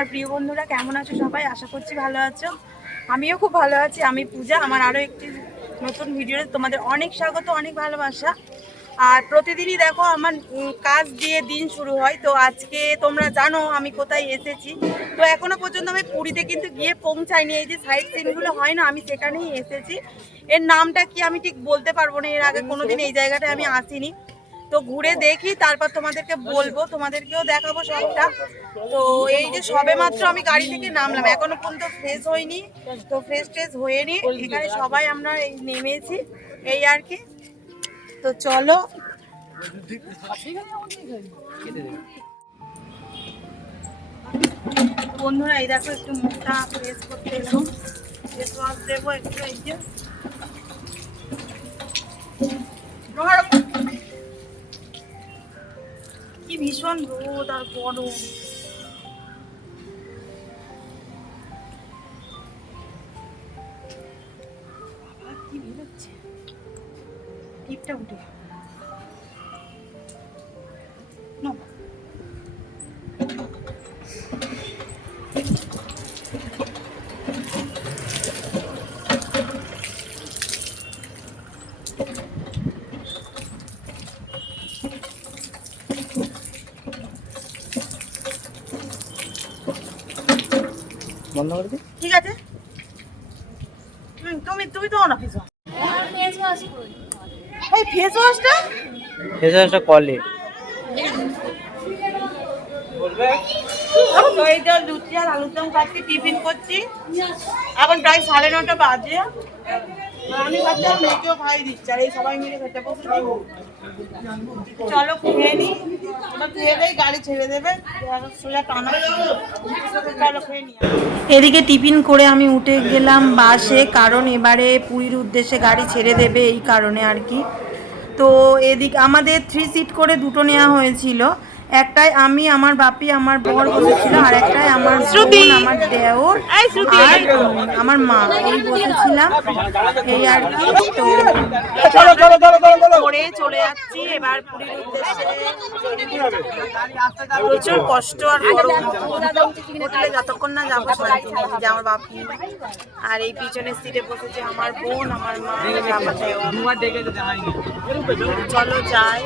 আমার প্রিয় বন্ধুরা, কেমন আছো সবাই? আশা করছি ভালো আছো। আমিও খুব ভালো আছি। আমি পূজা। আমার আরও একটি নতুন ভিডিওতে তোমাদের অনেক স্বাগত, অনেক ভালোবাসা। আর প্রতিদিনই দেখো আমার কাজ দিয়ে দিন শুরু হয়। তো আজকে তোমরা জানো আমি কোথায় এসেছি। তো এখনো পর্যন্ত আমি পুরীতে কিন্তু গিয়ে পৌঁছাইনি। এই যে সাইড সিনগুলো হয় না, আমি সেখানেই এসেছি। এর নামটা কি আমি ঠিক বলতে পারবো না, এর আগে কোনোদিন এই জায়গাটায় আমি আসিনি। তো ঘুরে দেখি, তারপর তোমাদেরকে বলবো, তোমাদেরকেও দেখাবো সবটা। তো এই যে সবে মাত্র আমি গাড়ি থেকে নামলাম, এখনো পর্যন্ত ফ্রেশ হইনি। তো ফ্রেশ ট্রেশ হয়ে নি, এখানে সবাই আমরা এই নেমেছি, এই আর কি। তো চলো বন্ধুরা, এই দেখো একটু মুখটা ফ্রেশ করতে এলাম, ফেস ওয়াশ দেবো একটু। এই যে কি ভীষণ রোদ আর গরম। কি বেরোচ্ছে টিপটা উঠে না। বন্ধ করে দিই। ঠিক আছে, তুমি তুমি তো না ফেস ওয়াশ। এই ফেস ওয়াশটা কলে এইটা লুচি আর আলুর দম খাচ্ছি, টিফিন করছি। এখন প্রায় 9:30 বাজে। আমি ভাবছিলাম মেয়েকেও খাই দিচ্ছি, আর এই সবাই মিলে খেতে বসে। চলো খেয়ে নি, খেয়ে দেয়, গাড়ি ছেড়ে দেবে সোজা টানা। চলো খেয়ে নি। এদিকে টিফিন করে আমি উঠে গেলাম বাসে, কারণ এবারে পুরীর উদ্দেশ্যে গাড়ি ছেড়ে দেবে, এই কারণে আর কি। তো এদিকে আমাদের 3 সিট করে দুটো নেওয়া হয়েছিল। একটাই আমি, আমার বাপি, আমার বর বসেছিল, আর একটাই আমার বোন, আমার দেওর আর আমার মা, এই বসেছিলাম, এই আর কি। তো করে চলে যাচ্ছি এবার পুরীর উদ্দেশ্যে। প্রচুর কষ্ট আর গরম, হোটেলে যতক্ষণ না যাবো শান্তি নেই। যে আমার বাপি, আর এই পিছনের সিটে বসেছে আমার বোন, আমার মা, বাবা, দেওর। চলো যাই।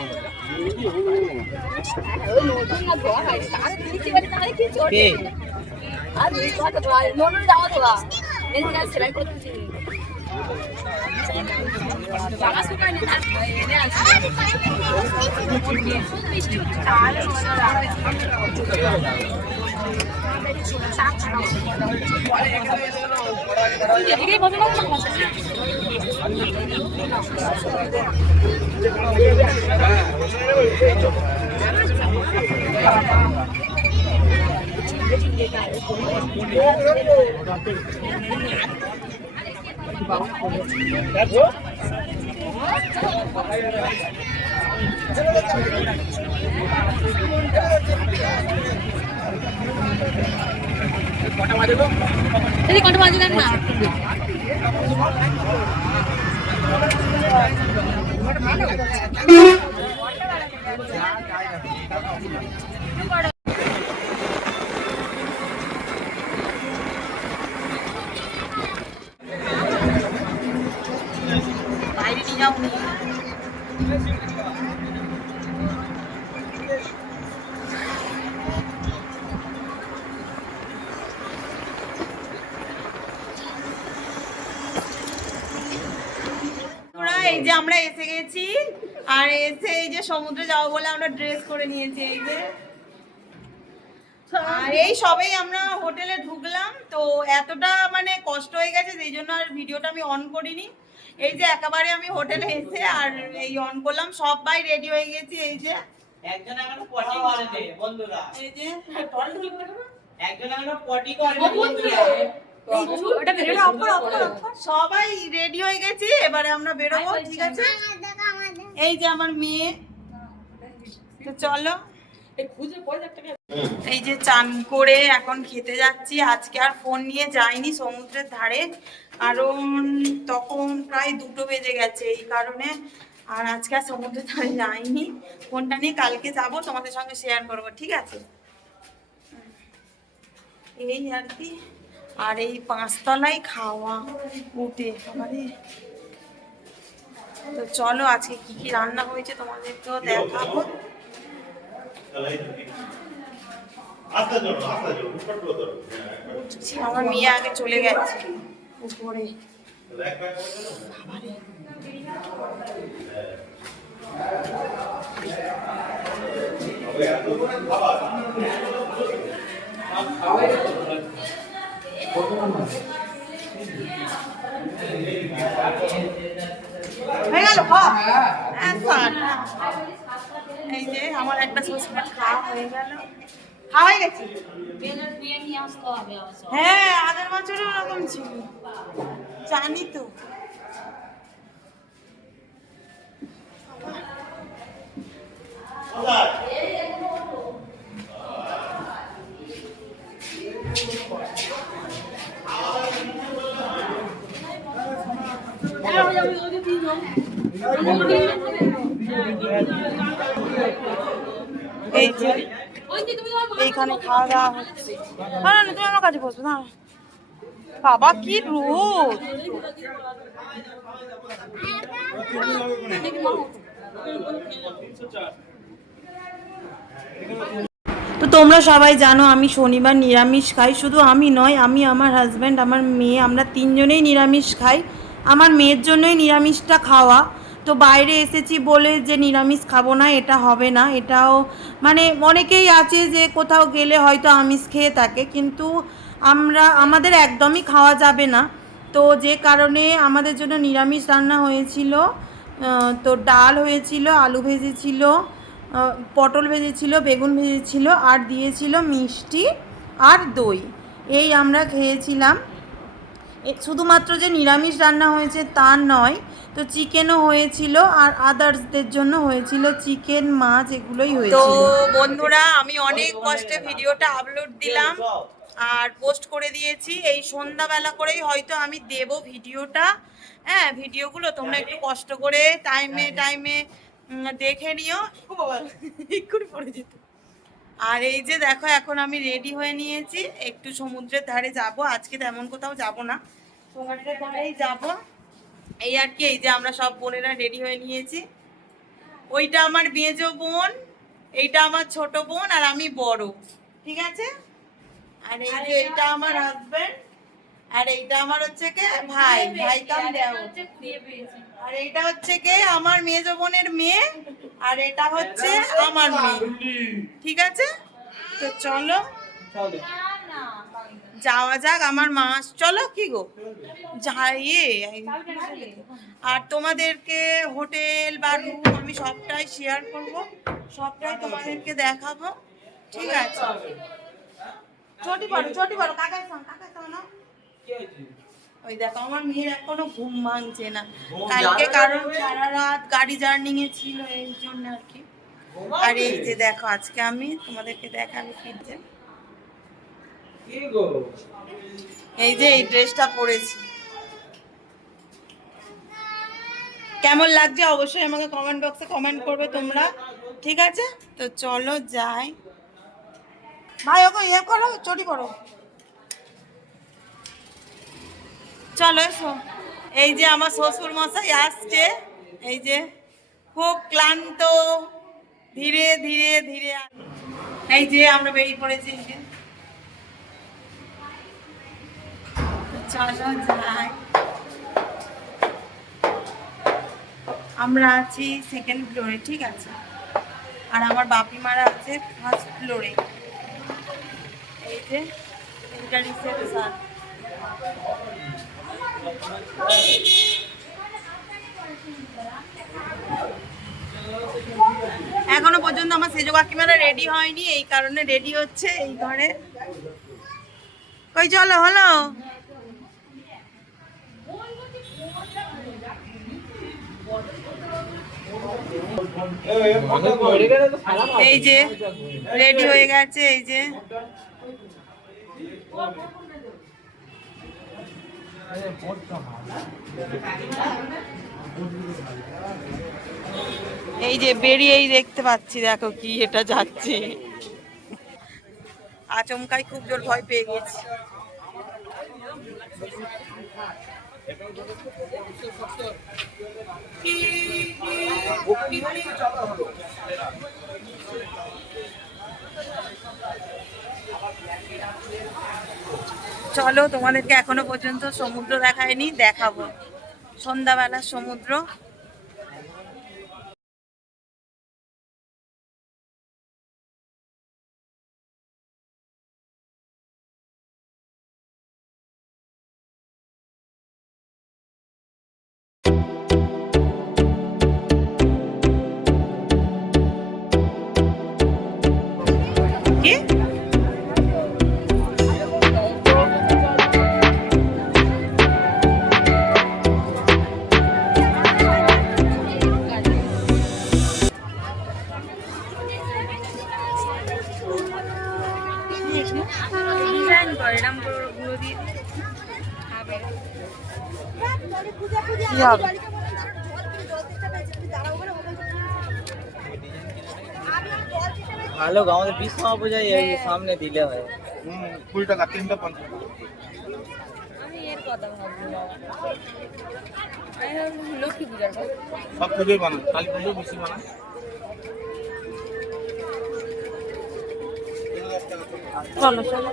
কটা বাজে দেন না। বাইরে নিয়ে যাও নি। এই যে আমরা এসে গেছি, আর এসে এই যে সমুদ্রে যাবো বলে আমরা ড্রেস করে নিয়েছি। এই যে, আর এই সবেই আমরা হোটেলে ঢুকলাম। তো এতটা মানে কষ্ট হয়ে গেছে, সেই জন্য আর ভিডিওটা আমি অন করিনি। এই যে একেবারে আমি হোটেলে এসে আর এই অন করলাম, সবাই রেডি হয়ে গেছি। এই যে একজন এখনো পটি করেনি বন্ধুরা, এই যে একজন এখনো পটি করেনি বন্ধুরা। সবাই রেডি হয়ে গেছি, এবারে আমরা বেরোবো। ঠিক আছে, এই যে আমার মেয়ে। তো চলো, এই যে চান করে এখন খেতে যাচ্ছি। আজকে আর ফোন নিয়ে যাইনি সমুদ্রের ধারে, কারণ তখন প্রায় 2টো বেজে গেছে, এই কারণে। আর আজকে আর সমুদ্রের ধারে যাইনি, ফোনটা নিয়ে কালকে যাবো, তোমাদের সঙ্গে শেয়ার করবো। ঠিক আছে, এই আর কি। আর এই 5 তলায় খাওয়া উঠে মানে। তো চলো আজকে কি কি রান্না হয়েছে তোমাদেরকেও দেখাবো। উঠছি, আমার মেয়ে আগে চলে গেছে উপরে। হয়ে গেল এই যে আমার একটা সসপ্যান খাওয়া হয়ে গেল, খাওয়া হয়ে গেছে। হ্যাঁ আগের বছরও ওরকম ছিল, জানি তো। এই যে এইখানে খাওয়া দাওয়া হচ্ছে। না না তুমি আমার কাছে বসবে না। বাবা কি রোদ! তো তোমরা সবাই জানো আমি শনিবার নিরামিষ খাই। শুধু আমি নয়, আমি, আমার হাজব্যান্ড, আমার মেয়ে, আমরা 3 জনেই নিরামিষ খাই। আমার মেয়ের জন্যই নিরামিষটা খাওয়া। তো বাইরে এসেছি বলে যে নিরামিষ খাবো না এটা হবে না। এটাও মানে অনেকেই আছে যে কোথাও গেলে হয়তো আমিষ খেয়ে থাকে, কিন্তু আমাদের একদমই খাওয়া যাবে না। তো যে কারণে আমাদের জন্য নিরামিষ রান্না হয়েছিল। তো ডাল হয়েছিল, আলু ভেজেছিল, পটল ভেজেছিল, বেগুন ভেজেছিল, আর দিয়েছিল মিষ্টি আর দই। এই আমরা খেয়েছিলাম। শুধুমাত্র যে নিরামিষ রান্না হয়েছে তা নয়, তো চিকেনও হয়েছিল, আর আদার্সদের জন্য হয়েছিল চিকেন, মাছ, এগুলোই হয়েছিল। তো বন্ধুরা আমি অনেক কষ্টে ভিডিওটা আপলোড দিলাম আর পোস্ট করে দিয়েছি। এই সন্ধ্যাবেলা করেই হয়তো আমি দেব ভিডিওটা। হ্যাঁ ভিডিওগুলো তোমরা একটু কষ্ট করে টাইমে টাইমে দেখে নিও। এক্ষুনি পড়ে যেত। আর এই যে দেখো এখন আমি রেডি হয়ে নিয়েছি, একটু সমুদ্রের ধারে যাব। আজকে তেমন কোথাও যাব না, সমুদ্রের ধারেই যাব। এই আর কি। এই যে আমরা সব বোনেরা রেডি হয়ে নিয়েছি। ওইটা আমার মেজো বোন, এইটা আমার ছোট বোন, আর আমি বড়, ঠিক আছে। আর এই যে এটা আমার হাজবেন্ড, আর এইটা আমার হচ্ছে কে ভাই, ভাই কাম দেও। আর এইটা হচ্ছে কে আমার মেজো বোনের মেয়ে, আর এটা হচ্ছে আমার মেয়ে, ঠিক আছে। তো চলো যাওয়া যাক। আমার মা চলো কি গো যাইয়ে। আর তোমাদেরকে হোটেল বা রুম আমি সবটাই শেয়ার করব, সবটাই তোমাদেরকে দেখাবো, ঠিক আছে। চটি বড় কাকা না। ওই দেখো আমার মেয়ের এখনো ঘুম ভাঙছে না, কালকে কারণ সারা রাত গাড়ি জার্নিং এ ছিল এই জন্য আর কি। আর এই যে দেখো আজকে আমি তোমাদেরকে দেখাবো কি যে এই যে এই ড্রেসটা পরেছি, কেমন লাগছে অবশ্যই আমাকে কমেন্ট বক্সে কমেন্ট করবে তোমরা, ঠিক আছে। তো চলো যাই। ভাই ওকে ইয়ে করো, চটি পড়ো, চলো এসো। এই যে আমার শ্বশুর মশাই আসছে, এই যে খুব ক্লান্ত, ধীরে ধীরে ধীরে। এই যে আমরা বেরিয়ে পড়েছি, এই যে চলো যাই। আমরা আছি 2nd ফ্লোরে, ঠিক আছে। আর আমার বাপি মারা আছে 1st ফ্লোরে। এই যে এটা রিসেপশন। এখনো পর্যন্ত আমার সেজো কাকিমারা রেডি হয়নি, এই কারণে রেডি হচ্ছে এই ঘরে। কই চলো হলো। এই যে রেডি হয়ে গেছে, এই যে এই যে বেরিয়েই দেখতে পাচ্ছি, দেখো কি এটা যাচ্ছে। আচমকাই খুব জোর ভয় পেয়ে গেছি। চলো, তোমাদেরকে এখনো পর্যন্ত সমুদ্র দেখায়নি, দেখাবো সন্ধ্যাবেলার সমুদ্র। কি ডিজাইন করে এরকম গুলো দিয়ে কি হবে? ভালো আমাদের বিষ্ণু পূজায় এই সামনে দিলে হয়। ফুল টাকা 350। আমি এর কথা ভাবছি না। আমি ভাবছি লক্ষ্মী পূজার কথা। সব পুজোই বানায়, কালী পুজো বেশি বানায়। চলো চলো।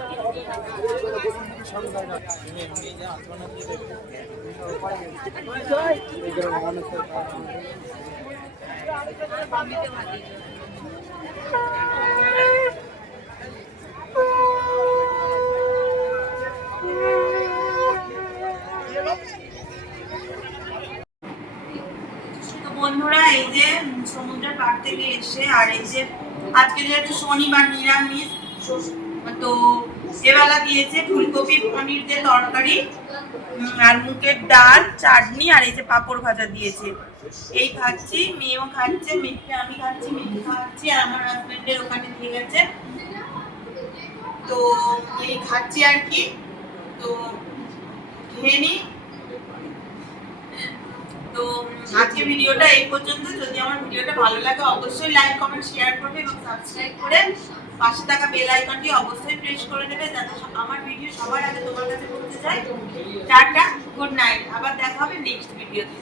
তো বন্ধুরা, এই যে সমুদ্রের পাড় থেকে এসে, আর এই যে আজকে যেহেতু শনিবার নিরামিষ, তো এবেলা দিয়েছে ফুলকপি পনির দিয়ে তরকারি, আর মুগের ডাল, চাটনি, আর এই যে পাঁপড় ভাজা দিয়েছে। এই খাচ্ছি, মেয়েও খাচ্ছে, মেয়েকে আমি খাচ্ছি, মেয়েকে খাচ্ছি, আর আমার হাজবেন্ডের ওখানে দিয়ে গেছে। তো এই খাচ্ছি আর কি। তো খেয়ে নিই। তো আজকে ভিডিওটা এই পর্যন্ত। যদি আমার ভিডিওটা ভালো লাগে অবশ্যই লাইক, কমেন্ট, শেয়ার করবে এবং সাবস্ক্রাইব করে পাশে থাকা বেল আইকনটি অবশ্যই প্রেস করে নেবে, যাতে আমার ভিডিও সবার আগে তোমার কাছে পৌঁছে যায়। Tata, good night. আবার দেখা হবে নেক্সট ভিডিওতে।